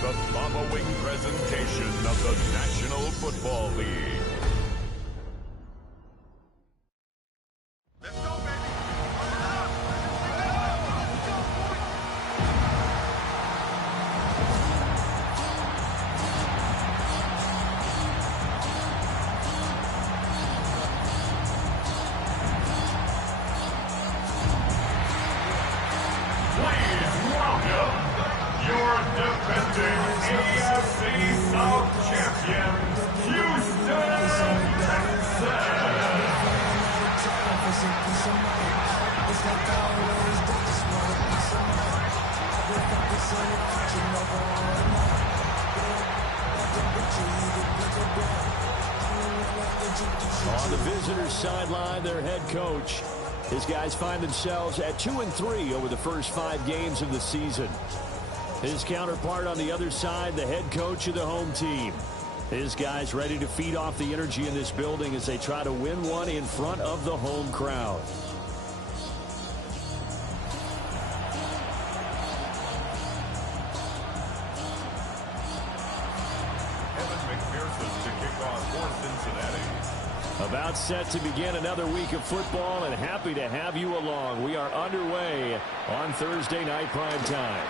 the following presentation of the National Football League. Let's go, baby! Your defending AFC South champions, Houston On the visitors' sideline, their head coach. His guys find themselves at 2-3 over the first 5 games of the season. His counterpart on the other side, the head coach of the home team. His guys ready to feed off the energy in this building as they try to win one in front of the home crowd. to kick off for Cincinnati. About set to begin another week of football, and happy to have you along. We are underway on Thursday night prime time.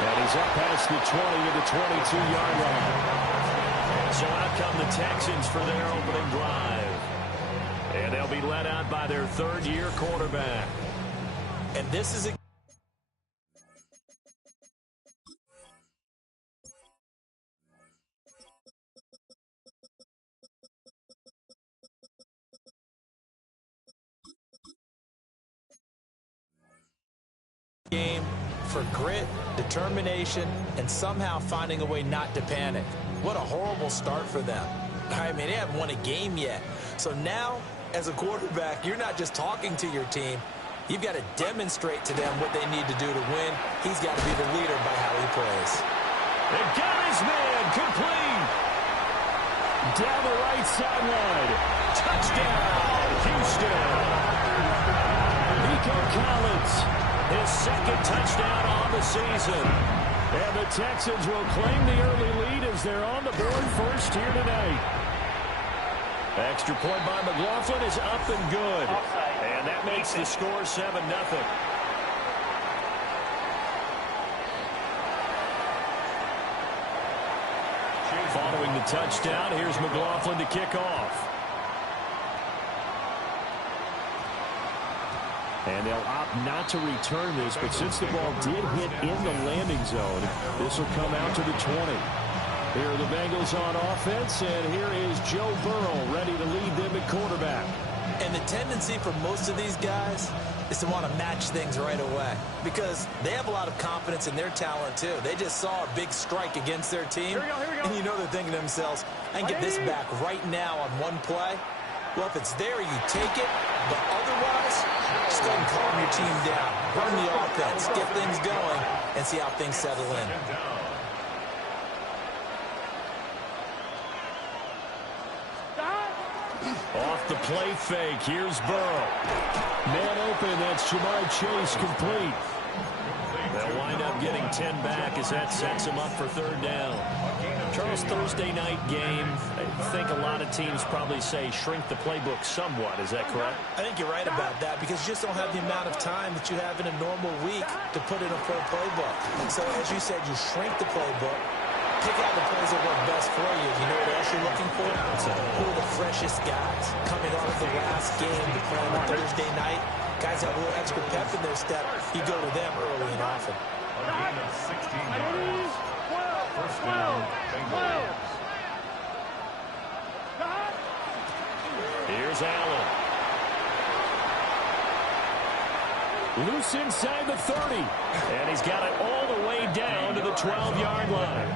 And he's up past the 20 to the 22-yard line. And so out come the Texans for their opening drive. And they'll be led out by their third-year quarterback. And this is a game for grit, determination, and somehow finding a way not to panic. What a horrible start for them. I mean, they haven't won a game yet. So now, as a quarterback, you're not just talking to your team. You've got to demonstrate to them what they need to do to win. He's got to be the leader by how he plays. They got his man complete. Down the right sideline. Touchdown, Houston. Nico Collins. His second touchdown on the season. And the Texans will claim the early lead as they're on the board first here tonight. Extra point by McLaughlin is up and good. And that makes the score 7-0. Following the touchdown, here's McLaughlin to kick off. And they'll opt not to return this, but since the ball did hit in the landing zone, this will come out to the 20. Here are the Bengals on offense, and here is Joe Burrow ready to lead them at quarterback. And the tendency for most of these guys is to want to match things right away because they have a lot of confidence in their talent, too. They just saw a big strike against their team, and you know they're thinking to themselves, I can get this back right now on one play. Well, if it's there, you take it, but otherwise, just go ahead and calm your team down. Run the offense, get things going, and see how things settle in. Off the play fake, here's Burrow. Man open, that's Jamar Chase complete. They'll wind up getting 10 back as that sets them up for third down. Charles, Thursday night game, I think a lot of teams probably say shrink the playbook somewhat. Is that correct? I think you're right about that because you just don't have the amount of time that you have in a normal week to put in a full playbook. So as you said, you shrink the playbook, pick out the plays that work best for you. You know what else you're looking for? Who are the freshest guys coming off the last game to play on Thursday night? Guys have a little extra pep in their step. You go to them early and often. A gain of 16 yards. First down, Bengals. Here's Allen. Loose inside the 30. And he's got it all the way down to the 12-yard line.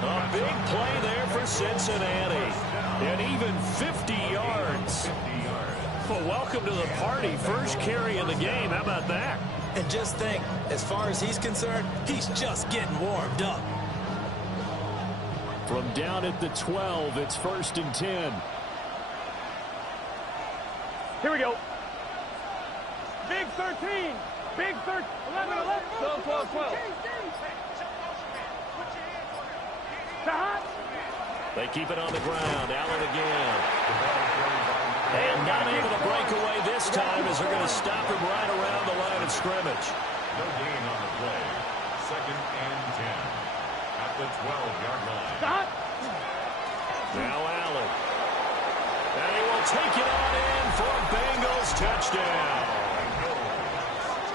A big play there for Cincinnati. And even 50 yards. Well, welcome to the party. First carry of the game. How about that? And just think, as far as he's concerned, he's just getting warmed up. From down at the 12, it's 1st and 10. Here we go. Big 13. Big 13, 11, 11, 12, 12, 12. They keep it on the ground. Allen again. And not able to break away this time as they're going to stop him right around the line of scrimmage. No gain on the play. 2nd and 10 at the 12-yard line. Stop. Now Allen. And he will take it on in for a Bengals touchdown.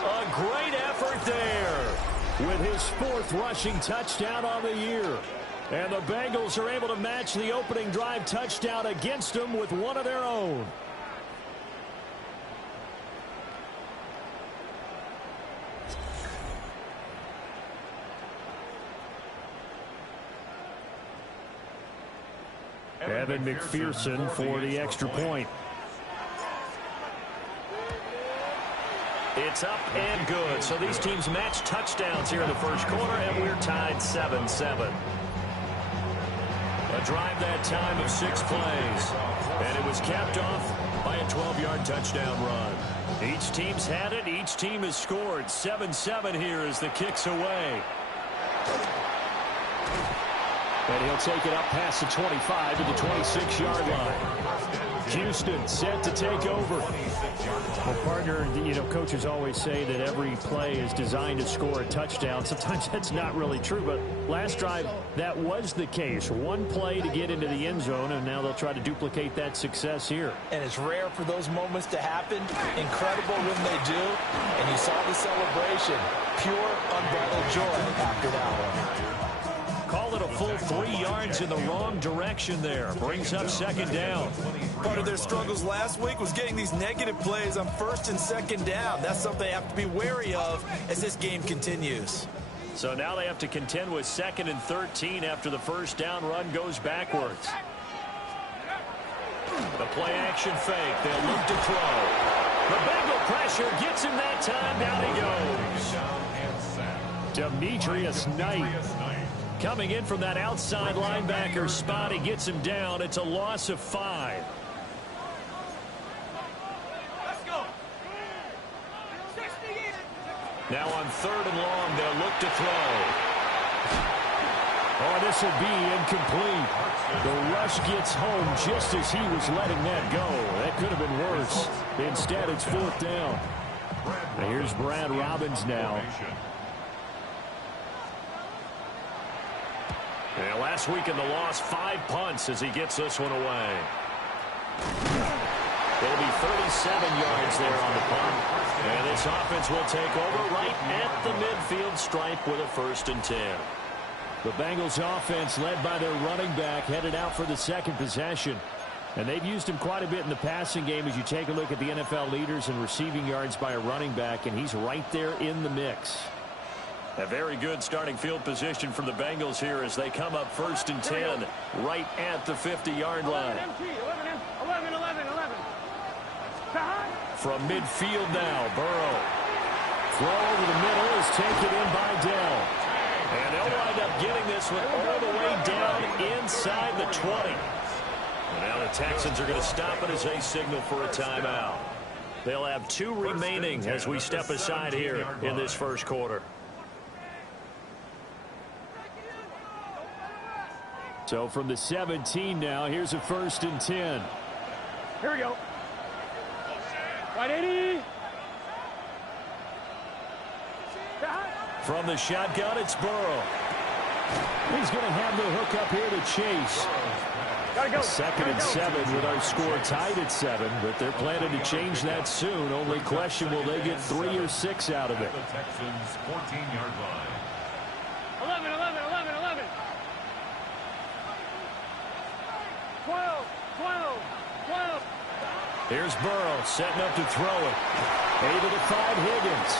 A great effort there with his 4th rushing touchdown on the year. And the Bengals are able to match the opening drive touchdown against them with one of their own. Evan McPherson for the extra point. It's up and good. So these teams match touchdowns here in the first quarter, and we're tied 7-7. A drive that time of 6 plays, and it was capped off by a 12-yard touchdown run. Each team's had it. Each team has scored. 7-7 here as the kick's away. And he'll take it up past the 25 to the 26-yard line. Houston set to take over. Well, partner, you know, coaches always say that every play is designed to score a touchdown. Sometimes that's not really true, but last drive, that was the case. One play to get into the end zone, and now they'll try to duplicate that success here. And it's rare for those moments to happen. Incredible when they do. And you saw the celebration. Pure, unbridled joy after that one. Call it a full 3 yards in the wrong direction there. Brings up 2nd down. Part of their struggles last week was getting these negative plays on 1st and 2nd down. That's something they have to be wary of as this game continues. So now they have to contend with 2nd and 13 after the first down run goes backwards. The play action fake. They'll look to throw. The Bengal pressure gets him that time. Down he goes. Demetrius Knight. Coming in from that outside linebacker spot, he gets him down. It's a loss of 5. Let's go. Now on 3rd and long, they'll look to throw. Oh, this will be incomplete. The rush gets home just as he was letting that go. That could have been worse. Instead, it's 4th down. Now here's Brad Robbins now. And last week in the loss, 5 punts as he gets this one away. It'll be 37 yards there on the punt. And this offense will take over right at the midfield stripe with a 1st and 10. The Bengals offense led by their running back headed out for the 2nd possession. And they've used him quite a bit in the passing game as you take a look at the NFL leaders in receiving yards by a running back, and he's right there in the mix. A very good starting field position for the Bengals here as they come up 1st and 10 right at the 50-yard line. 11, 11. From midfield now, Burrow. Throw over the middle is taken in by Dell. And they'll wind up getting this one all the way down inside the 20. And now the Texans are going to stop it as they signal for a timeout. They'll have 2 remaining as we step aside here in this first quarter. So from the 17 now, here's a 1st and 10. Here we go. Right, 80. From the shotgun, it's Burrow. He's going to have the hook up here to chase. Gotta go. 2nd and 7 with our score tied at 7, but they're planning to change that soon. Only question, will they get 3 or 6 out of it? The Texans 14-yard line. 11. 12. Here's Burrow setting up to throw it. Able to find Higgins.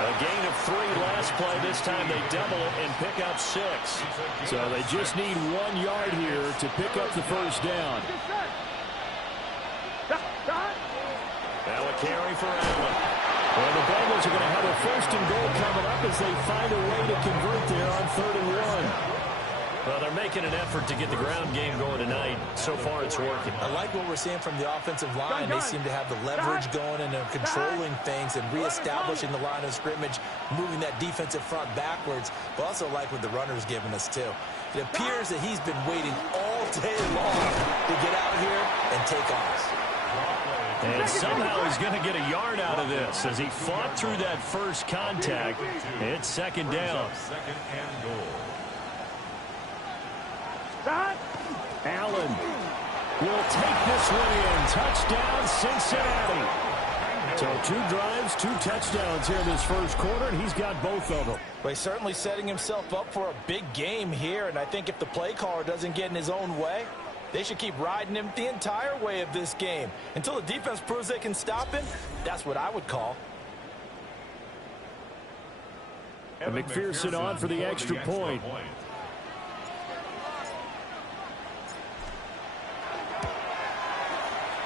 A gain of 3 last play. This time they double it and pick up 6. So they just need 1 yard here to pick up the 1st down. Now a carry for Allen. Well, the Bengals are going to have a 1st and goal coming up as they find a way to convert there on 3rd and 1. Well, they're making an effort to get the ground game going tonight. So far, it's working. I like what we're seeing from the offensive line. They seem to have the leverage going, and they're controlling things and reestablishing the line of scrimmage, moving that defensive front backwards. But also like what the runner's giving us, too. It appears that he's been waiting all day long to get out here and take off. And somehow he's going to get a yard out of this as he fought through that first contact. It's second down. Second and goal. Allen will take this one in. Touchdown, Cincinnati. So 2 drives, 2 touchdowns here in this first quarter, and he's got both of them. Well, he's certainly setting himself up for a big game here, and I think if the play caller doesn't get in his own way, they should keep riding him the entire way of this game. Until the defense proves they can stop him, that's what I would call. And McPherson on for the extra point.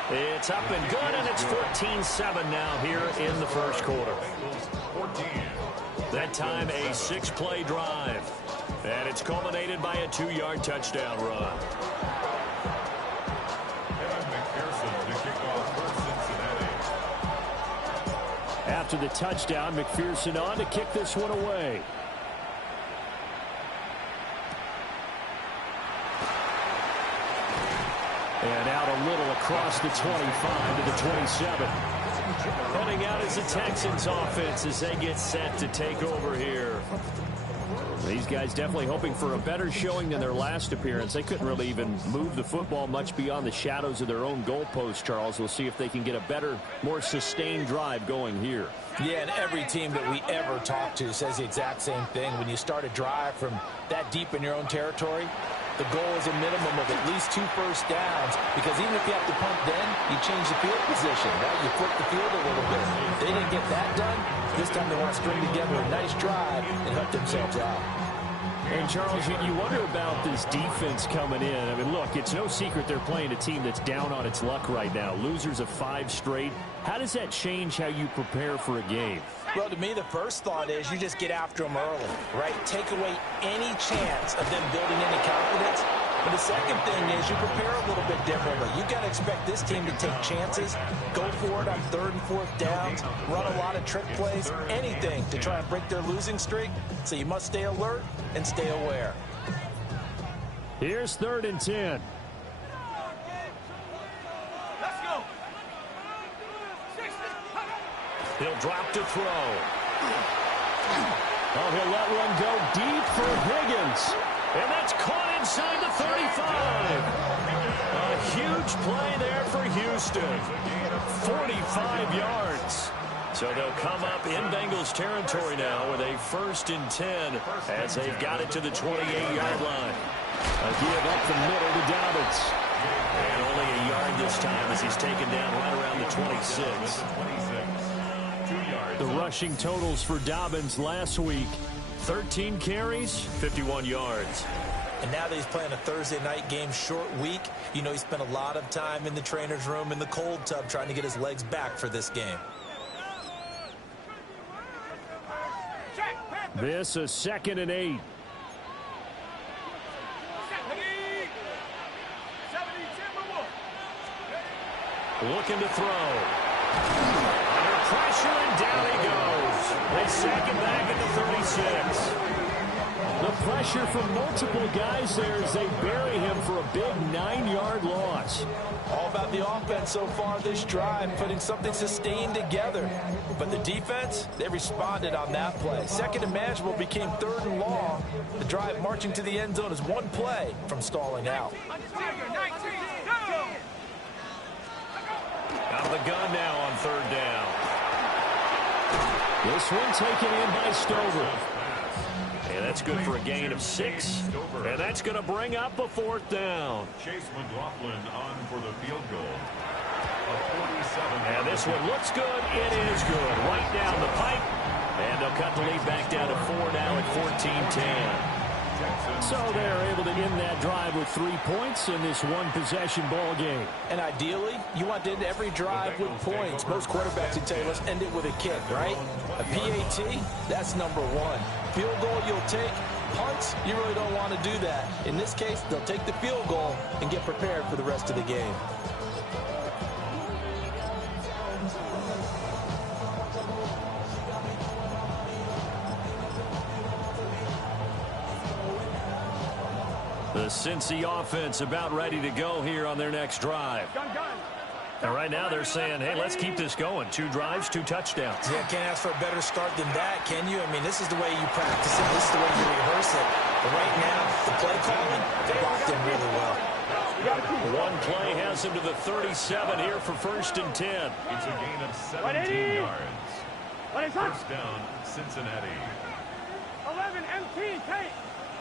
It's up and good, and it's 14-7 now here in the first quarter. That time a 6-play drive. And it's culminated by a 2-yard touchdown run. After the touchdown, McPherson on to kick this one away. And out a little across the 25 to the 27. Heading out is the Texans offense as they get set to take over here. These guys definitely hoping for a better showing than their last appearance. They couldn't really even move the football much beyond the shadows of their own goalpost, Charles. We'll see if they can get a better, more sustained drive going here. Yeah, and every team that we ever talk to says the exact same thing. When you start a drive from that deep in your own territory, the goal is a minimum of at least 2 first downs, because even if you have to punt then, you change the field position, right? You flip the field a little bit. They didn't get that done. This time they want to string together a nice drive and help themselves out. And, Charles, you wonder about this defense coming in. I mean, look, it's no secret they're playing a team that's down on its luck right now. Losers of 5 straight. How does that change how you prepare for a game? Well, to me, the first thought is you just get after them early, right? Take away any chance of them building any confidence. But the second thing is you prepare a little bit differently. You've got to expect this team to take chances, go for it on 3rd and 4th downs, run a lot of trick plays, anything to try and break their losing streak. So you must stay alert and stay aware. Here's 3rd and 10. Let's go. He'll drop to throw. Oh, he'll let one go deep for Higgins. And that's caught inside the 35. A huge play there for Houston. 45 yards. So they'll come up in Bengals territory now with a 1st and 10 as they've got it to the 28-yard line. A give up the middle to Dobbins. And only a yard this time as he's taken down right around the 26. The rushing totals for Dobbins last week: 13 carries, 51 yards. And now that he's playing a Thursday night game, short week, you know he spent a lot of time in the trainer's room in the cold tub trying to get his legs back for this game. This a 2nd and 8. Looking to throw. Under pressure, and down he goes. They sack him back at the 36. The pressure from multiple guys there as they bury him for a big 9-yard loss. All about the offense so far this drive, putting something sustained together. But the defense, they responded on that play. 2nd and manageable became 3rd and long. The drive marching to the end zone is one play from stalling out. Out of the gun now on 3rd down. This one taken in by Stover. And that's good for a gain of 6. And that's going to bring up a 4th down. Chase McLaughlin on for the field goal. And this one looks good. It is good. Right down the pipe. And they'll cut the lead back down to 4 now at 14-10. So they're able to end that drive with 3 points in this one-possession ball game. And ideally, you want to end every drive with points. Most quarterbacks would tell you, let's end it with a kick, right? A PAT, that's number 1. Field goal you'll take, punts, you really don't want to do that. In this case, they'll take the field goal and get prepared for the rest of the game. The Cincy offense about ready to go here on their next drive. And right now they're saying, hey, let's keep this going. 2 drives, 2 touchdowns. Yeah, can't ask for a better start than that, can you? I mean, this is the way you practice it. This is the way you rehearse it. But right now, the play calling, they locked in really well. One play has him to the 37 here for 1st and 10. It's a gain of 17 yards. First down, Cincinnati. 11 MT tape.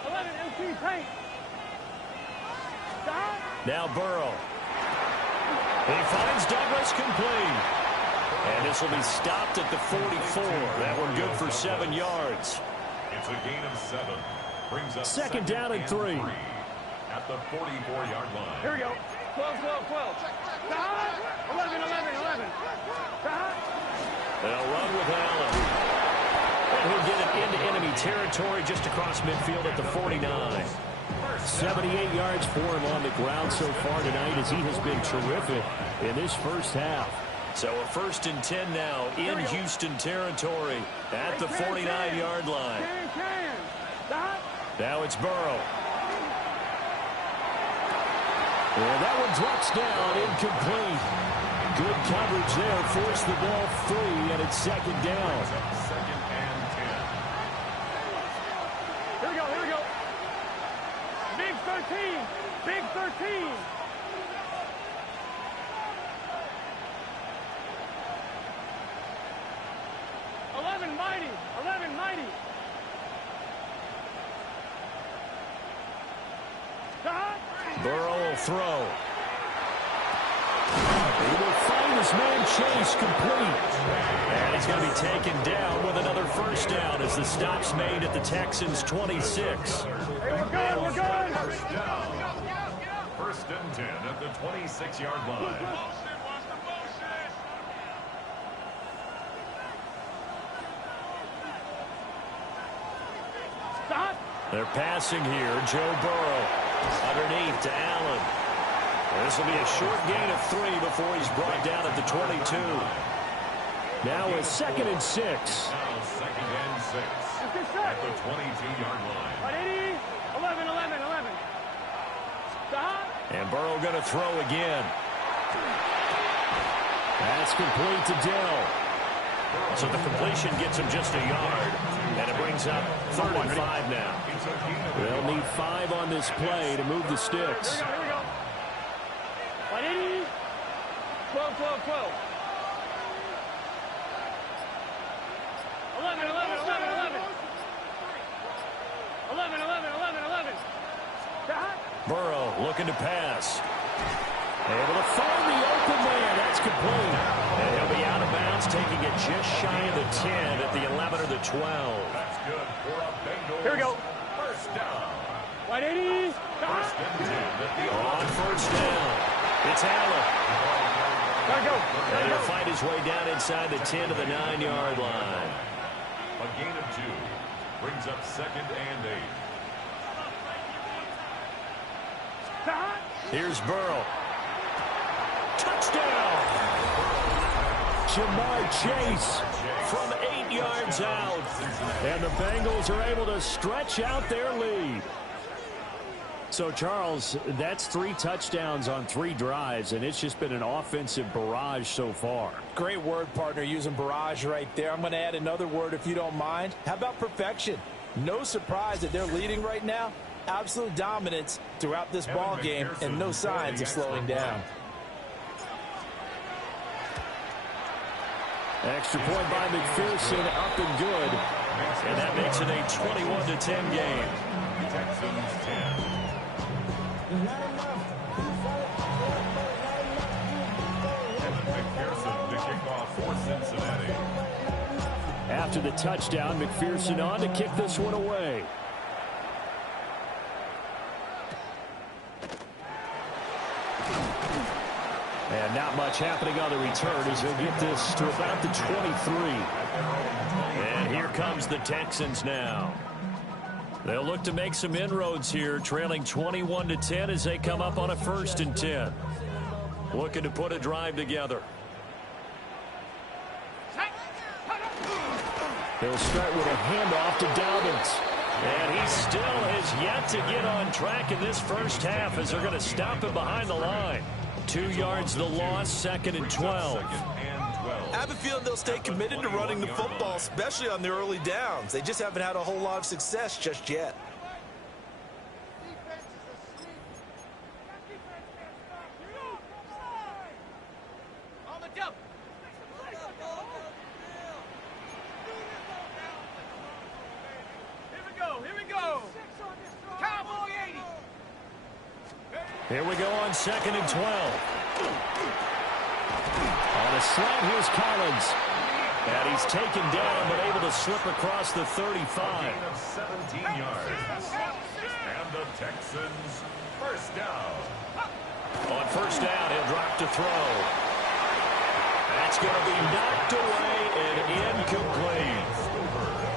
11 MT tape. Stop. Now Burrow. He finds Douglas complete. And this will be stopped at the 44. That one good for 7 yards. It's a gain of 7. Brings up Second down and 3. At the 44-yard line. Here we go. 12, 12, 12. Stop. 11, 11, 11. Stop. They'll run with Allen. And he'll get it into enemy territory just across midfield at the 49. 78 yards for him on the ground so far tonight as he has been terrific in this first half. So a 1st and 10 now in Houston territory at the 49-yard line. Stop. Now it's Burrow. And that one drops down, incomplete. Good coverage there, forced the ball free, and it's 2nd down. Second and 10. Here we go, here we go. Big 13, big 13. Mighty, 11 mighty. Stop. Burrow will throw. He will find his man Chase complete. And he's going to be taken down with another 1st down as the stop's made at the Texans' 26. Hey, we're good, we're good. First down. 1st and 10 at the 26-yard line. Stop. They're passing here. Joe Burrow underneath to Allen. This will be a short gain of 3 before he's brought down at the 22. Now a 2nd and 6. Now 2nd and 6 at the 22-yard line. 180, 11, 11, 11. Stop. And Burrow going to throw again. That's complete to Dell. So the completion gets him just a yard. And it brings up 3rd and 5 now. They'll need 5 on this play to move the sticks. Here we go. 180, 12, 12, 12. 11, 11, 11, 11. 11, 11, 11, 11. Stop. Burrow looking to pass. Able to find the open man. That's complete. And he'll be out of bounds, taking it just shy of the 10 at the 11 or the 12. That's good for a Bengals. Here we go. First down. 180. Stop. 1st and 10 at the On 1st down, it's Allen. Gotta go. And he'll find his way down inside the 10 to the 9-yard line. A gain of 2 brings up 2nd and 8. Stop. Here's Burrow. Touchdown! Jamar Chase. From 8 yards out. And the Bengals are able to stretch out their lead. So, Charles, that's 3 touchdowns on 3 drives, and it's just been an offensive barrage so far. Great word, partner, using barrage right there. I'm going to add another word if you don't mind. How about perfection? No surprise that they're leading right now. Absolute dominance throughout this ball game and no signs of slowing down. Extra point by McPherson, up and good. And that makes it a 21-10 game. Texans 10. Evan McPherson to kick off for Cincinnati. After the touchdown, McPherson on to kick this one away. And not much happening on the return as he'll get this to about the 23. And here comes the Texans now. They'll look to make some inroads here, trailing 21-10 as they come up on a 1st and 10. Looking to put a drive together. They'll start with a handoff to Dobbins. And he still has yet to get on track in this first half as they're going to stop him behind the line. 2 yards the loss, 2nd and 12. I have a feeling they'll stay committed to running the football, especially on the early downs. They just haven't had a whole lot of success just yet. Here we go on 2nd and 12. On a slant, here's Collins. And he's taken down, but able to slip across the 35. Gain of 17 yards. And the Texans, first down. On 1st down, he'll drop to throw. That's going to be knocked away and incomplete.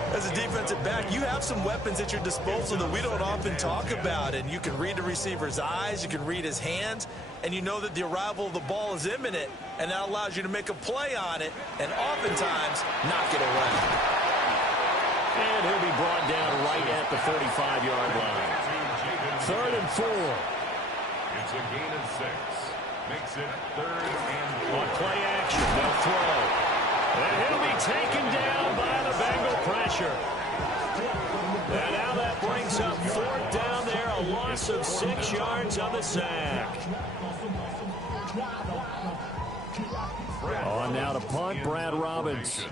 As a defensive back, you have some weapons at your disposal that we don't often talk about. And you can read the receiver's eyes, you can read his hands, and you know that the arrival of the ball is imminent, and that allows you to make a play on it and oftentimes knock it away. And he'll be brought down right at the 45-yard line. 3rd and 4. It's a gain of 6. Makes it 3rd and 4. On play action, they'll throw. And he'll be taken down by the Bengal pressure. And now that brings up 4th down there, a loss of 6 yards on the sack. On now to punt, Brad Robbins.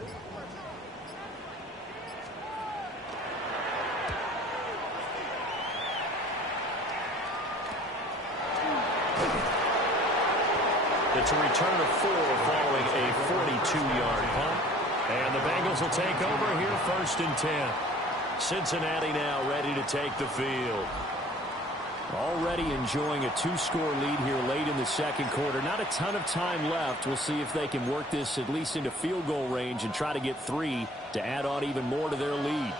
It's a return of 4 following a 42-yard punt. And the Bengals will take over here 1st and 10. Cincinnati now ready to take the field. Already enjoying a 2-score lead here late in the 2nd quarter. Not a ton of time left. We'll see if they can work this at least into field goal range and try to get 3 to add on even more to their lead.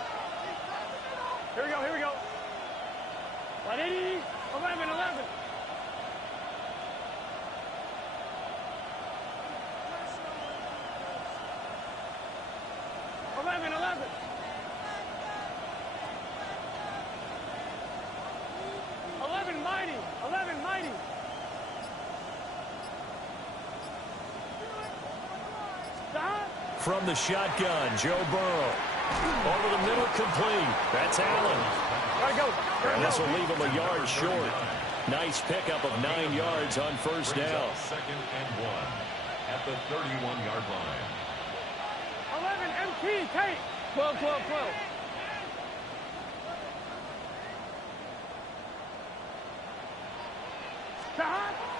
Here we go, here we go. 180, 11, 11. Mighty. From the shotgun, Joe Burrow. Over the middle, complete. That's Allen. And this will leave him a yard short. Nice pickup of 9 yards on 1st down. 2nd and 1 at the 31-yard line. 11, MT, Tate. 12, 12, 12.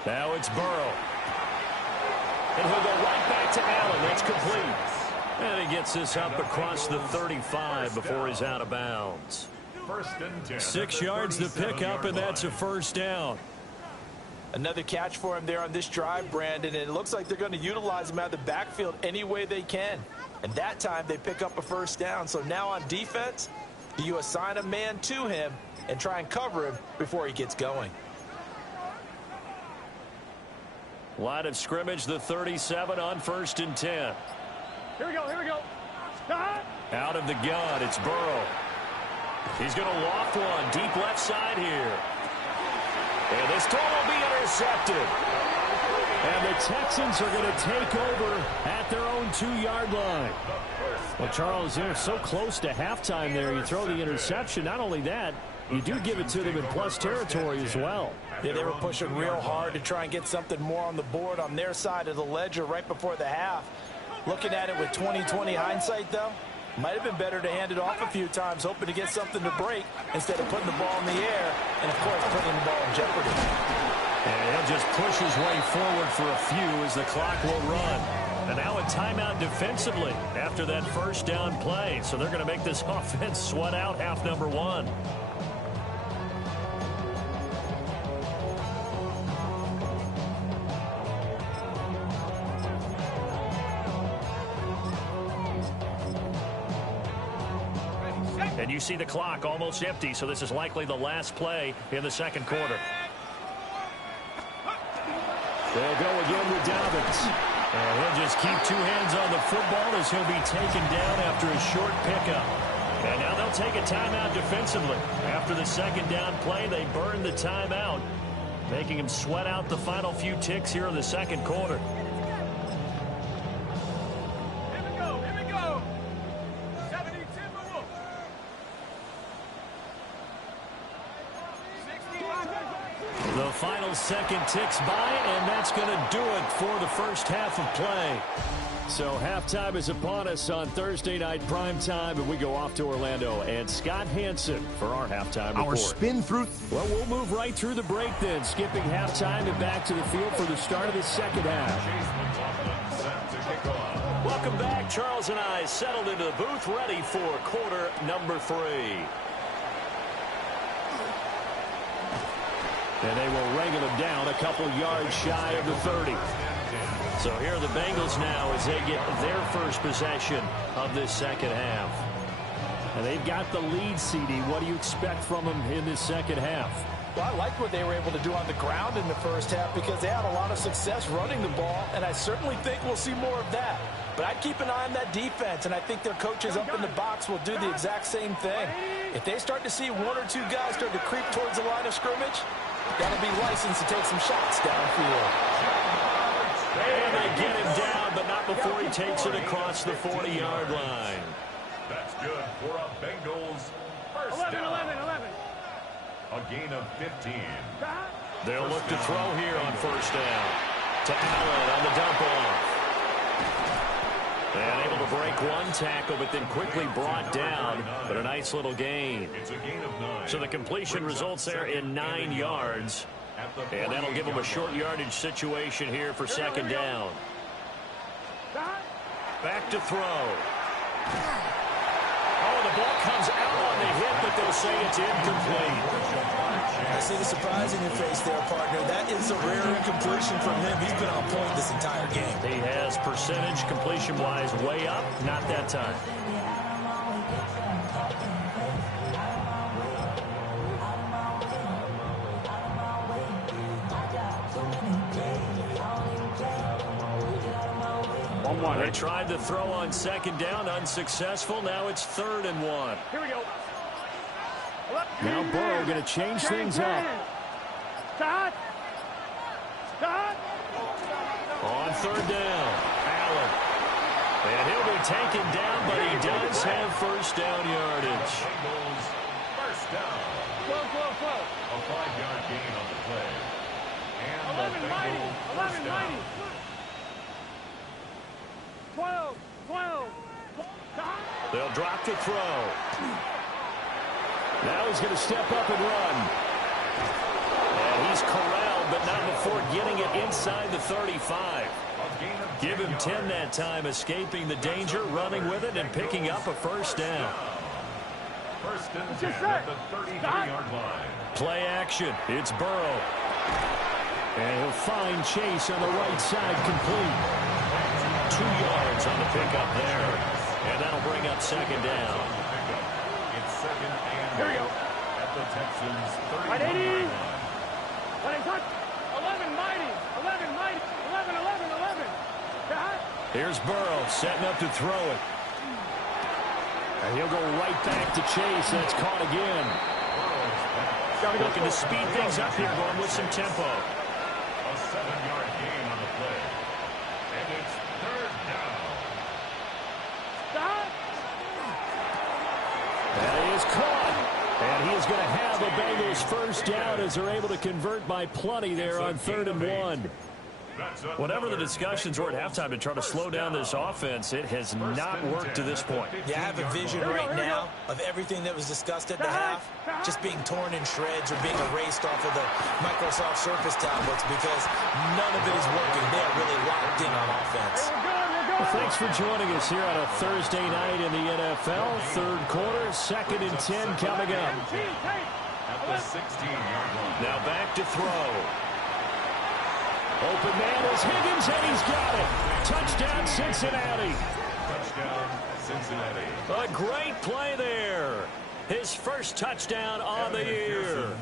Now it's Burrow. And he'll go right back to Allen. That's complete. And he gets this up across the 35 before he's out of bounds. 1st and 10. 6 yards to pick up, and that's a 1st down. Another catch for him there on this drive, Brandon, and it looks like they're going to utilize him out of the backfield any way they can. And that time they pick up a 1st down. So now on defense, do you assign a man to him and try and cover him before he gets going? Line of scrimmage, the 37 on 1st and 10. Here we go, here we go. Out of the gun, it's Burrow. He's going to loft one deep left side here. And this throw will be intercepted. And the Texans are going to take over at their own 2-yard line. Well, Charles, they're so close to halftime there. You throw the interception. Not only that, you do give it to them in plus territory as well. Yeah, they were pushing real hard to try and get something more on the board on their side of the ledger right before the half. Looking at it with 20/20 hindsight, though, might have been better to hand it off a few times, hoping to get something to break instead of putting the ball in the air and, of course, putting the ball in jeopardy. And he'll just push his way forward for a few as the clock will run. And now a timeout defensively after that 1st down play. So they're going to make this offense sweat out half number 1. Set. And you see the clock almost empty, so this is likely the last play in the second quarter. They'll go again with Dobbins. And he'll just keep two hands on the football as he'll be taken down after a short pickup. And now they'll take a timeout defensively. After the second down play, they burn the timeout, making him sweat out the final few ticks here in the second quarter. The final second ticks by, and that's going to do it for the first half of play. So halftime is upon us on Thursday night primetime, and we go off to Orlando. And Scott Hansen for our halftime report. Our spin through. Well, we'll move right through the break then, skipping halftime and back to the field for the start of the second half. Welcome back. Charles and I settled into the booth, ready for quarter number 3. And they will wrangle him down a couple yards shy of the 30. So here are the Bengals now as they get their first possession of this second half. And they've got the lead, CD. What do you expect from them in this second half? Well, I like what they were able to do on the ground in the first half because they had a lot of success running the ball, and I certainly think we'll see more of that. But I'd keep an eye on that defense, and I think their coaches up in the box will do the exact same thing. If they start to see one or two guys start to creep towards the line of scrimmage, that'll be licensed to take some shots downfield. And they get him down, but not before he takes it across the 40-yard line. That's good for a Bengals first 11, down. 11, 11. A gain of 15. They'll look to throw here on first down. To Allen on the dump off. And able to break one tackle, but then quickly brought down. But a nice little gain. It's a gain of 9. So the completion results there in 9 yards. And that'll give them a short yardage situation here for second down. Back to throw. Oh, the ball comes out on the hit, but they'll say it's incomplete. I see the surprise in your face there, partner. That is a rare incompletion from him. He's been on point this entire game. He has percentage completion-wise way up. Not that time. They tried to throw on second down, unsuccessful. Now it's 3rd and 1. Here we go. Now Burrow going to change things up. Start. On 3rd down, Allen. And he'll be taken down, but he does have first down yardage. Bengals first down. 12. A 5-yard gain on the play. And 11 the mighty. Bengals 11 first mighty. down. 12. They'll drop to throw. Now he's going to step up and run. And he's corralled, but not before getting it inside the 35. Give him 10 that time, escaping the danger, running with it, and picking up a first down. First and 10 at the 33-yard line. Play action. It's Burrow. And he'll find Chase on the right side, complete. 2 yards on the pickup there. And that'll bring up second down. It's second and Here we go. at the Texans' 31 Right, 80. line. 11 mighty. 11. Here's Burrow setting up to throw it. And he'll go right back to Chase. That's caught again. Looking to speed things up here, going with some tempo. A 7-yard gain on the play. And it's 3rd down. That is caught. And he is going to have a Bengals first down as they're able to convert by plenty there on 3rd and 1. Whatever the discussions were at halftime to try to slow down this offense, it has not worked to this point. Yeah, I have a vision right now of everything that was discussed at the half just being torn in shreds or being erased off of the Microsoft Surface tablets because none of it is working. They are really locked in on offense. Well, thanks for joining us here on a Thursday night in the NFL. 3rd quarter, 2nd and 10 coming up. At the 16-yard line. Now back to throw. Open man is Higgins, and he's got it. Touchdown, Cincinnati. Touchdown, Cincinnati. A great play there. his first touchdown on the year.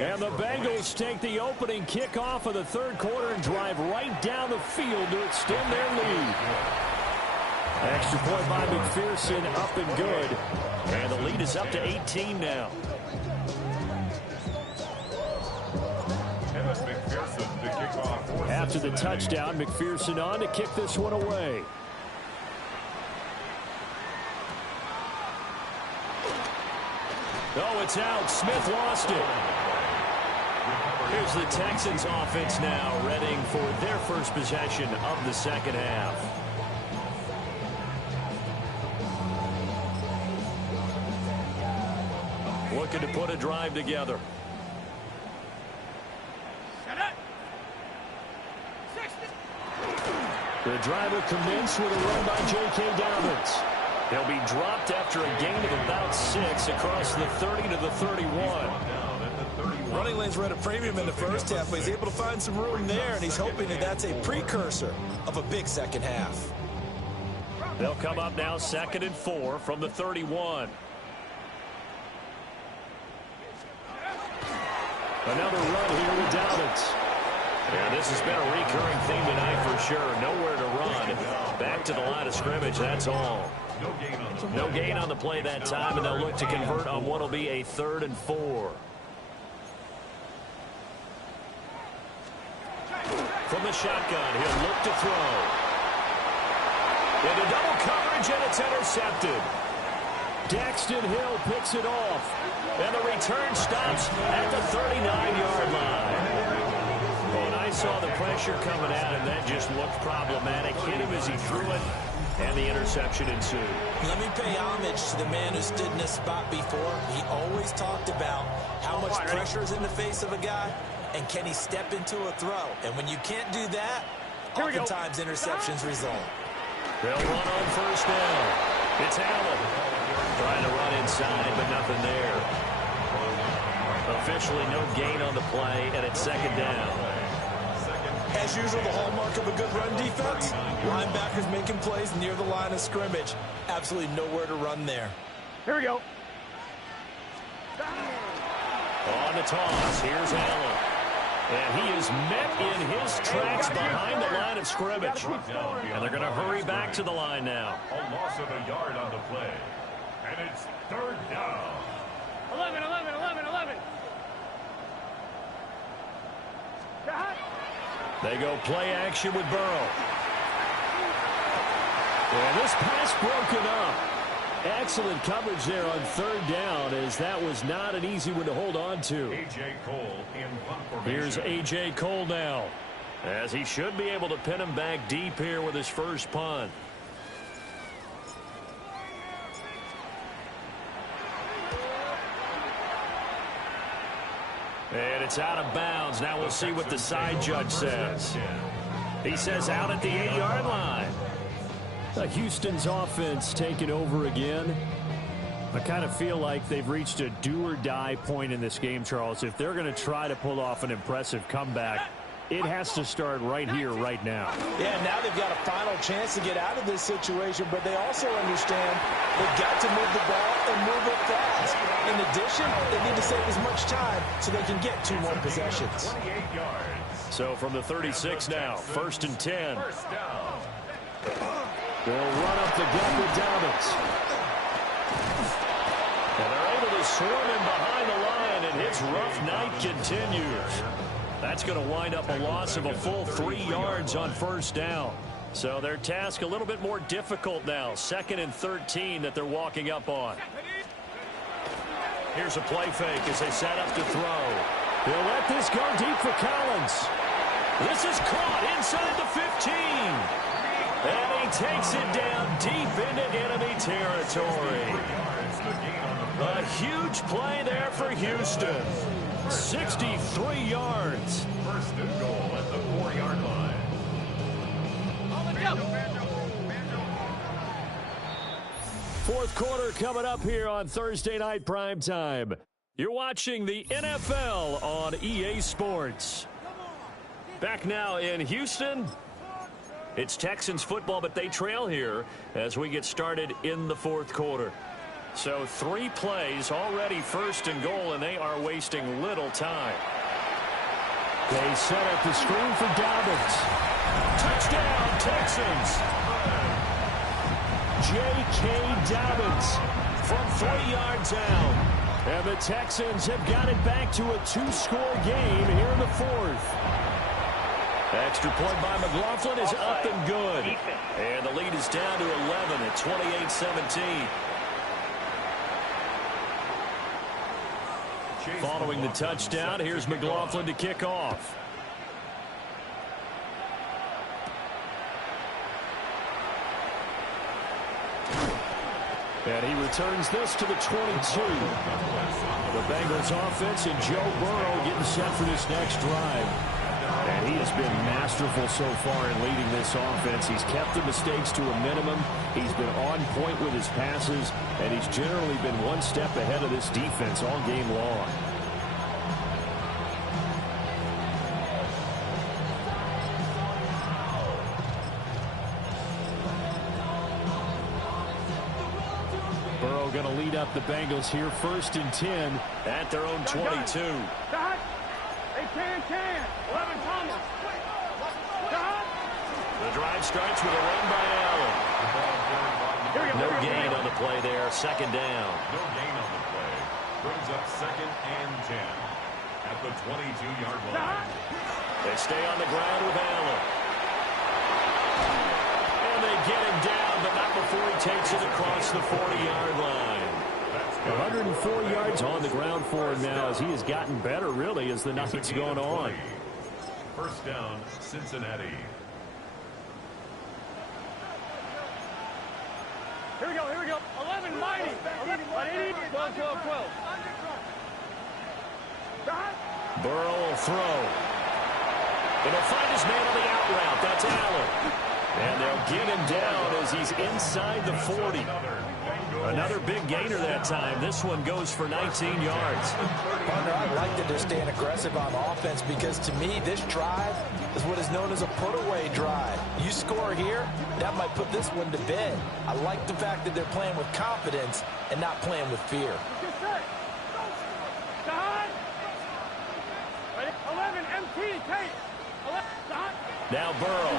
And the Bengals take the opening kickoff of the third quarter and drive right down the field to extend their lead. Extra point by McPherson, up and good. And the lead is up to 18 now. After the touchdown, McPherson on to kick this one away. Oh, it's out. Smith lost it. Here's the Texans offense now, readying for their first possession of the second half. Looking to put a drive together. The drive will commence with a run by J.K. Dobbins. He'll be dropped after a gain of about 6 across the 30 to the 31. Running lanes were at a premium in the first half, but he's able to find some room there, and he's hoping that that's a precursor of a big second half. They'll come up now 2nd and 4 from the 31. Another run here with Dobbins. Yeah, this has been a recurring theme tonight for sure. Nowhere to run. Back to the line of scrimmage, that's all. No gain on the play that time, and they'll look to convert on what will be a 3rd and 4. From the shotgun, he'll look to throw. Into double coverage, and it's intercepted. Daxton Hill picks it off. And the return stops at the 39-yard line. When I saw the pressure coming at him, that just looked problematic. Hit him as he threw it, and the interception ensued. Let me pay homage to the man who stood in this spot before. He always talked about how much pressure is in the face of a guy, and can he step into a throw. And when you can't do that, oftentimes interceptions result. They'll run on first down. It's Allen. Trying to run inside, but nothing there. Officially no gain on the play, and it's 2nd down. As usual, the hallmark of a good run defense, linebackers making plays near the line of scrimmage. Absolutely nowhere to run there. Here we go. On the toss, here's Allen. And he is met in his tracks behind the line of scrimmage. And they're going to hurry back to the line now. A loss of a yard on the play. And it's 3rd down. 11. They go play action with Burrow. And this pass broken up. Excellent coverage there on 3rd down, as that was not an easy one to hold on to. A.J. Cole in punt formation. Here's A.J. Cole now, as he should be able to pin him back deep here with his first punt. And it's out of bounds. Now we'll see what the side judge says. He says out at the 8-yard line. Houston's offense taking over again. I kind of feel like they've reached a do-or-die point in this game, Charles. If they're going to try to pull off an impressive comeback, it has to start right here, right now. Yeah, now they've got a final chance to get out of this situation, but they also understand they've got to move the ball and move it fast. In addition, they need to save as much time so they can get 2 more possessions. 28 yards. So from the 36 now, 1st and 10. First down. They'll run up the gut with Dobbins. And they're able to swarm him behind the line, and his rough night continues. That's going to wind up a loss of a full 3 yards on first down. So their task a little bit more difficult now. 2nd and 13 that they're walking up on. Here's a play fake as they set up to throw. They'll let this go deep for Collins. This is caught inside the 15. And he takes it down deep into enemy territory. A huge play there for Houston. 63 yards. First and goal at the 4-yard line. Fourth quarter coming up here on Thursday Night Primetime. You're watching the NFL on EA Sports. Back now in Houston. It's Texans football, but they trail here as we get started in the fourth quarter. So 3 plays already first and goal, and they are wasting little time. They set up the screen for Dobbins. Touchdown, Texans. J.K. Dobbins from 3 yards out. And the Texans have got it back to a 2-score game here in the 4th. Extra point by McLaughlin is up and good. And the lead is down to 11 at 28-17. Following the touchdown, here's McLaughlin to kick off. And he returns this to the 22. The Bengals offense and Joe Burrow getting set for this next drive. And he has been masterful so far in leading this offense. He's kept the mistakes to a minimum. He's been on point with his passes, and he's generally been one step ahead of this defense all game long. Burrow going to lead up the Bengals here, 1st and 10 at their own 22. 10, 11 Thomas. The drive starts with a run by Allen. No gain on the play there. 2nd down. No gain on the play. Brings up 2nd and 10 at the 22-yard line. They stay on the ground with Allen. And they get him down, but not before he takes it across the 40-yard line. 104 yards on the ground for him now as he has gotten better, really, as the night's going on. 1st down, Cincinnati. Here we go. 11 mighty. 11, 12, 12, 12. Burrow will throw. And he'll find his man on the out route. That's Allen. And they'll get him down as he's inside the 40. Another big gainer that time. This one goes for 19 yards. Partner, I like that they're staying aggressive on offense because, to me, this drive is what is known as a put-away drive. You score here, that might put this one to bed. I like the fact that they're playing with confidence and not playing with fear. 11 MT tape. Now Burrow.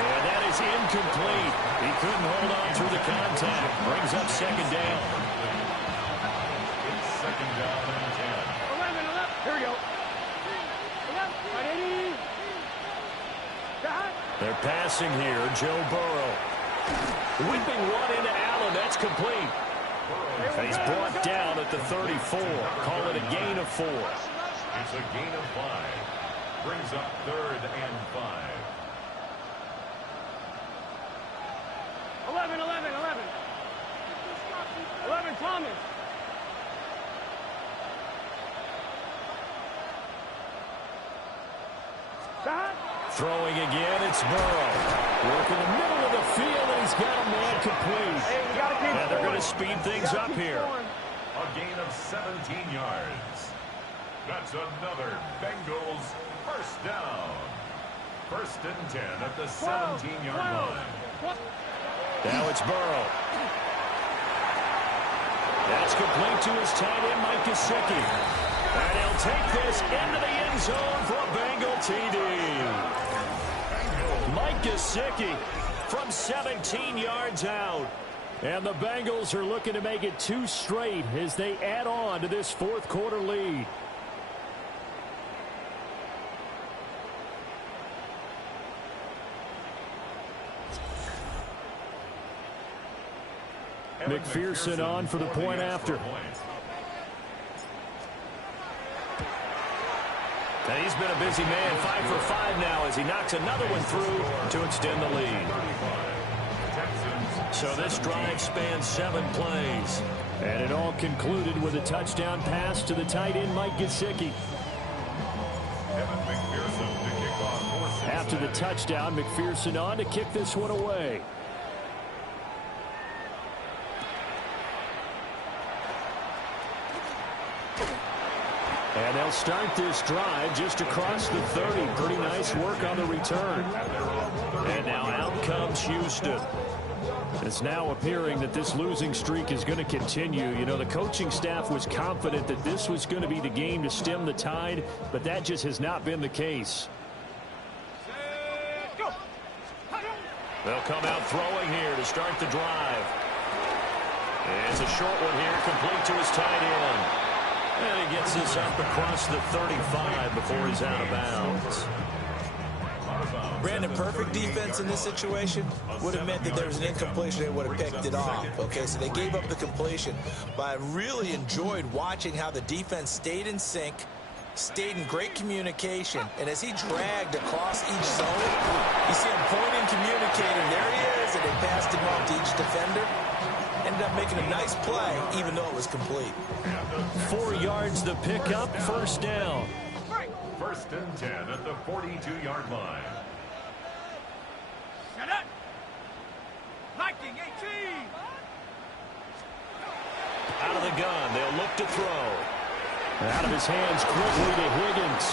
And that is incomplete. He couldn't hold on through the contact. Brings up 2nd down. It's 2nd down and 10. 11. Here we go. 11. They're passing here. Joe Burrow. Whipping one into Allen. That's complete. He's brought down at the 34. Call it a gain of 4. It's a gain of 5. Brings up 3rd and 5. 11 Thomas. Throwing again, it's Burrow. Working the middle of the field, and he's got a man complete. And they're going to speed things up here. A gain of 17 yards. That's another Bengals 1st down. 1st and 10 at the 17-yard line. Now it's Burrow. That's complete to his tight end, Mike Gesicki. And he'll take this into the end zone for a Bengal TD. Mike Gesicki from 17 yards out. And the Bengals are looking to make it 2 straight as they add on to this 4th quarter lead. McPherson on for the point after. And he's been a busy man, 5 for 5 now as he knocks another one through to extend the lead. So this drive spans 7 plays. And it all concluded with a touchdown pass to the tight end, Mike Gesicki. After the touchdown, McPherson on to kick this one away. And they'll start this drive just across the 30. Pretty nice work on the return. And now out comes Houston. It's now appearing that this losing streak is going to continue. You know, the coaching staff was confident that this was going to be the game to stem the tide, but that just has not been the case. They'll come out throwing here to start the drive. It's a short one here, complete to his tight end. And he gets this up across the 35 before he's out of bounds. Brandon, perfect defense in this situation would have meant that there was an incompletion. They would have picked it off. Okay, so they gave up the completion. But I really enjoyed watching how the defense stayed in sync, stayed in great communication. And as he dragged across each zone, you see him pointing, communicating. There he is, and they passed him off to each defender. Ended up making a nice play, even though it was complete. 4 yards the pickup, first down. First and 10 at the 42-yard line. Out of the gun, they'll look to throw. Out of his hands quickly to Higgins.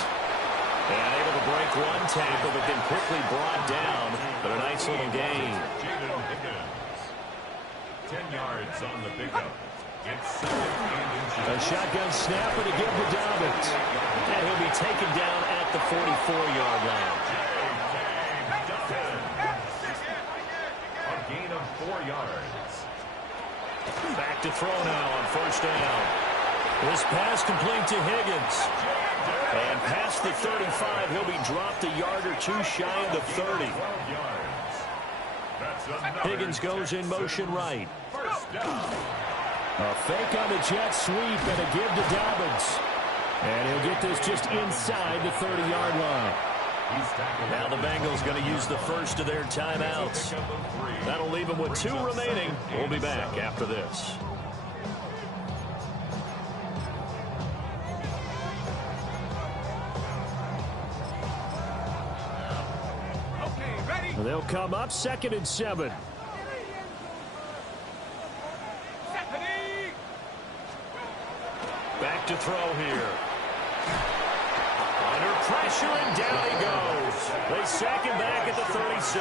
And able to break one tackle, but then quickly brought down. But a nice little gain. 10 yards on the pickup. It's second and inches. A shotgun snapper to give to Dobbins. And he'll be taken down at the 44-yard line. A gain of 4 yards. Back to throw now on first down. This pass complete to Higgins. And past the 35, he'll be dropped a yard or two shy of the 30. Higgins goes in motion right. First down. A fake on the jet sweep and a give to Dobbins. And he'll get this just inside the 30-yard line. Now the Bengals going to use the first of their timeouts. That'll leave them with 2 remaining. We'll be back after this. They'll come up 2nd and 7. Back to throw here. Under pressure, and down he goes. They sack him back at the 36. A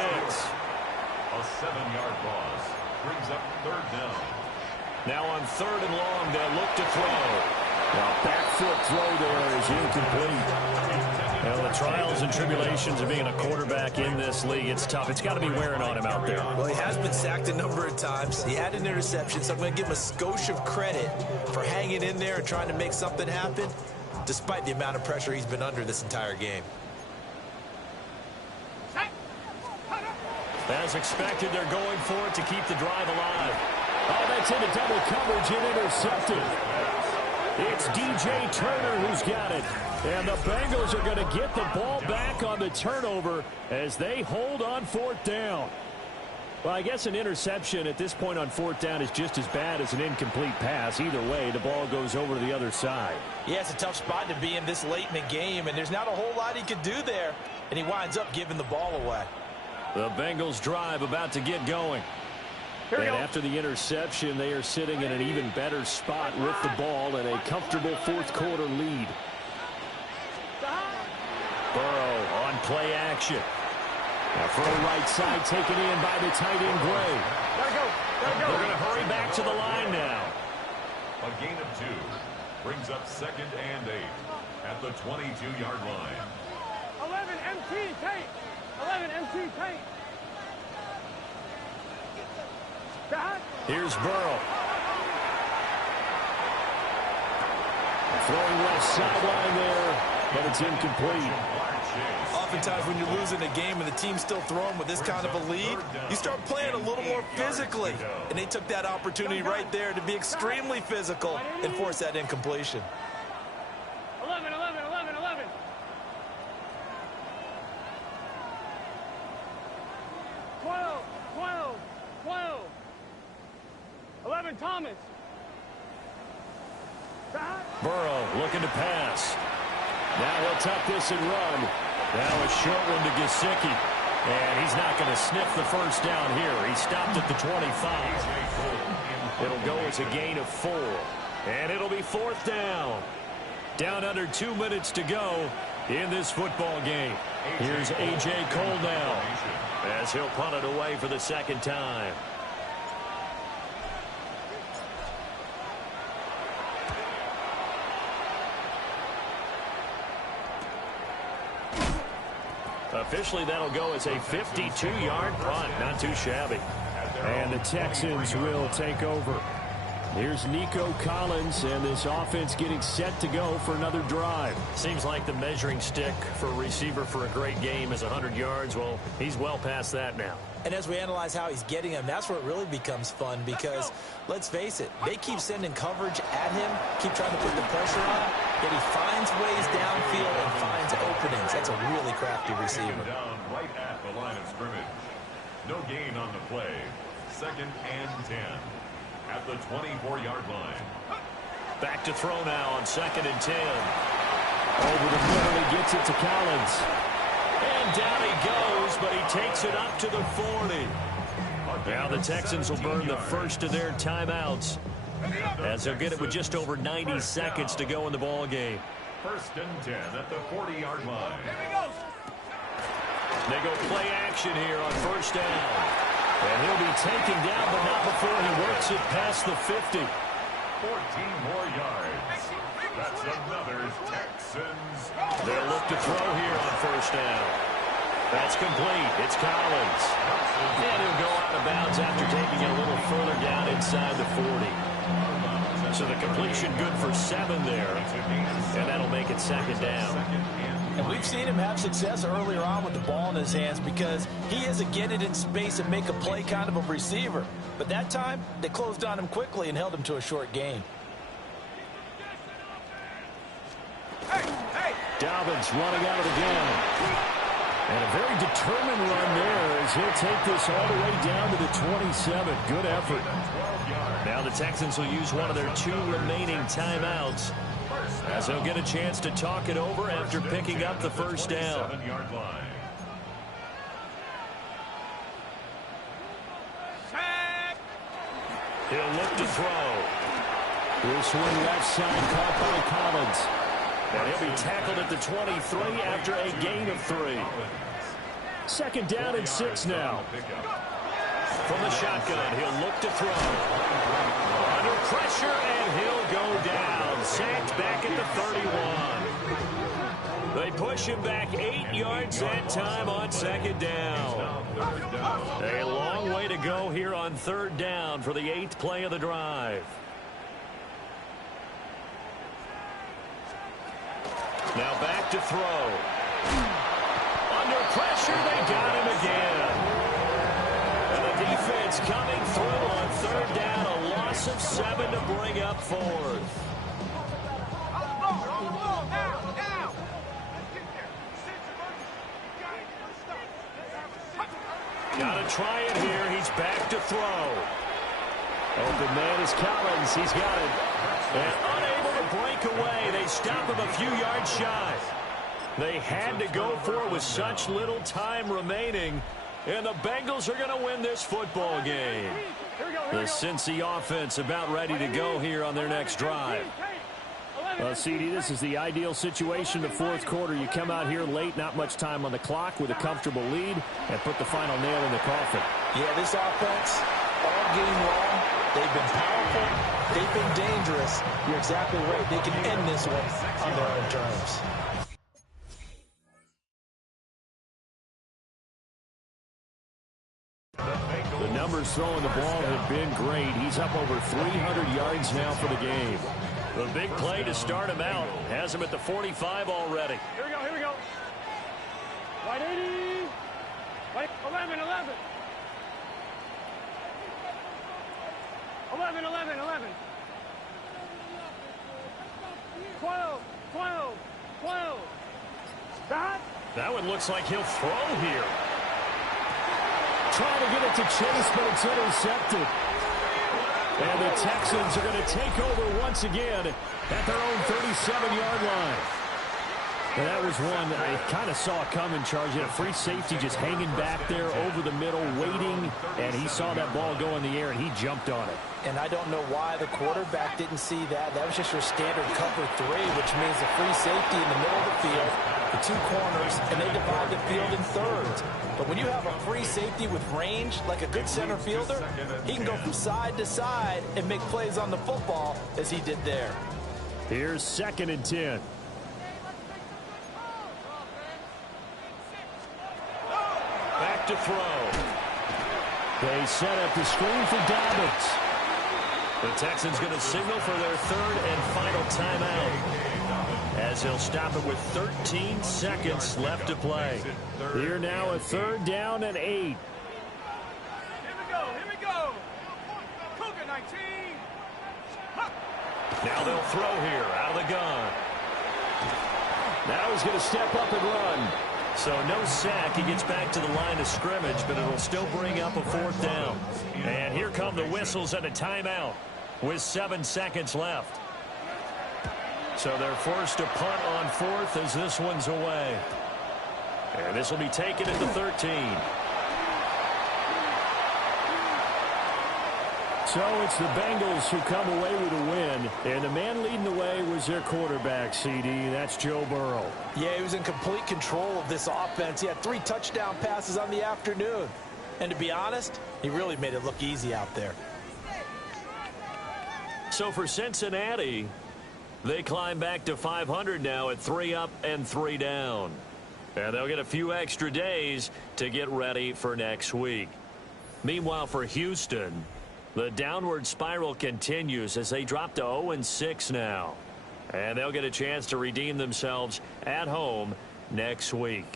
7-yard loss brings up 3rd down. Now on 3rd and long, they'll look to throw. Well, back foot throw there is incomplete. Well, the trials and tribulations of being a quarterback in this league, it's tough. It's got to be wearing on him out there. Well, he has been sacked a number of times. He had an interception, so I'm going to give him a skosh of credit for hanging in there and trying to make something happen, despite the amount of pressure he's been under this entire game. As expected, they're going for it to keep the drive alive. Oh, that's into double coverage and intercepted. It's DJ Turner who's got it. And the Bengals are going to get the ball back on the turnover as they hold on 4th down. Well, I guess an interception at this point on 4th down is just as bad as an incomplete pass. Either way, the ball goes over to the other side. Yeah, it's a tough spot to be in this late in the game, and there's not a whole lot he could do there. And he winds up giving the ball away. The Bengals drive about to get going. And after the interception, they are sitting in an even better spot with the ball and a comfortable 4th quarter lead. Burrow on play action. Now throw right side taken in by the tight end Gray. They're going to hurry back to the line now. A gain of 2 brings up 2nd and 8 at the 22-yard line. 11 MT paint. 11 MT paint. Here's Burrow. Throwing left sideline there, but it's incomplete. Oftentimes when you're losing a game and the team's still throwing with this kind of a lead, you start playing a little more physically. And they took that opportunity right there to be extremely physical and force that incompletion. 11, 11, 11, 11. 12, 12, 12. 11, Thomas. Burrow looking to pass. Now he'll tuck this and run. Now a short one to Gesicki. And he's not going to sniff the first down here. He stopped at the 25. It'll go as a gain of 4. And it'll be 4th down. Down under 2 minutes to go in this football game. Here's A.J. Cole now as he'll punt it away for the 2nd time. Officially, that'll go as a 52-yard punt. Not too shabby. And the Texans will take over. Here's Nico Collins, and this offense getting set to go for another drive. Seems like the measuring stick for a receiver for a great game is 100 yards. Well, he's well past that now. And as we analyze how he's getting them, that's where it really becomes fun because, let's face it, they keep sending coverage at him, keep trying to put the pressure on, yet he finds ways downfield and finds openings. That's a really crafty receiver. Down right at the line of scrimmage. No gain on the play. 2nd and 10 at the 24-yard line. Back to throw now on 2nd and 10. Over the middle, he gets it to Collins. And down he goes, but he takes it up to the 40. Now the Texans will burn the first of their timeouts as they'll get it with just over 90 seconds to go in the ball game. 1st and 10 at the 40-yard line. They go play action here on 1st down. And he'll be taken down, but not before he works it past the 50. 14 more yards. That's another Texans. They'll look to throw here on 1st down. That's complete. It's Collins. And he'll go out of bounds after taking it a little further down inside the 40. So the completion good for 7 there. And that'll make it 2nd down. And we've seen him have success earlier on with the ball in his hands because he is a get it in space and make a play kind of a receiver. But that time, they closed on him quickly and held him to a short gain. Dobbins running out of the game. And a very determined run there as he'll take this all the way down to the 27. Good effort. Now the Texans will use one of their 2 remaining timeouts as they'll get a chance to talk it over after picking up the 1st down. He'll look to throw. He'll swing left side, caught by Collins. And he'll be tackled at the 23 after a gain of 3. 2nd down and 6 now. From the shotgun, he'll look to throw. Under pressure, and he'll go down. Sacked back at the 31. They push him back 8 yards that time on 2nd down. A long way to go here on 3rd down for the 8th play of the drive. Now back to throw. Under pressure, they got him again. And the defense coming through on 3rd down. A loss of 7 to bring up 4th. Got to try it here. He's back to throw. Open man is Collins. He's got it. And unable to break away. They stop him a few yards shy. They had to go for it with such little time remaining. And the Bengals are going to win this football game. The Cincy offense about ready to go here on their next drive. CD, this is the ideal situation, the 4th quarter. You come out here late, not much time on the clock with a comfortable lead, and put the final nail in the coffin. Yeah, this offense, all game long, they've been powerful, they've been dangerous. You're exactly right. They can end this one on their own terms. The numbers throwing the ball have been great. He's up over 300 yards now for the game. The big play to start him out has him at the 45 already. Here we go, here we go. Right 80. Right 11, 11. 11, 11, 11. 12, 12, 12. Stop. That one looks like he'll throw here. Trying to get it to Chase, but it's intercepted. And the Texans are going to take over once again at their own 37-yard line. And that was one that I kind of saw coming, Charge. He had a free safety just hanging back there over the middle, waiting, and he saw that ball go in the air, and he jumped on it. And I don't know why the quarterback didn't see that. That was just your standard cover 3, which means the free safety in the middle of the field, the 2 corners, and they divide the field in thirds. But when you have a free safety with range, like a good center fielder, he can go from side to side and make plays on the football as he did there. Here's 2nd and 10. back to throw. They set up the screen for Dobbins. The Texans going to signal for their third and final timeout, as he'll stop it with 13 seconds left to play. Here now a 3rd down and 8. Here we go. Cougar 19. Now they'll throw here out of the gun. Now he's going to step up and run. So no sack. He gets back to the line of scrimmage, but it'll still bring up a 4th down. And here come the whistles and a timeout with 7 seconds left. So they're forced to punt on 4th as this one's away. And this will be taken at the 13. So it's the Bengals who come away with a win. And the man leading the way was their quarterback, CD. That's Joe Burrow. Yeah, he was in complete control of this offense. He had 3 touchdown passes on the afternoon. And to be honest, he really made it look easy out there. So for Cincinnati, they climb back to 500 now at 3 up and 3 down. And they'll get a few extra days to get ready for next week. Meanwhile, for Houston, the downward spiral continues as they drop to 0-6 now. And they'll get a chance to redeem themselves at home next week.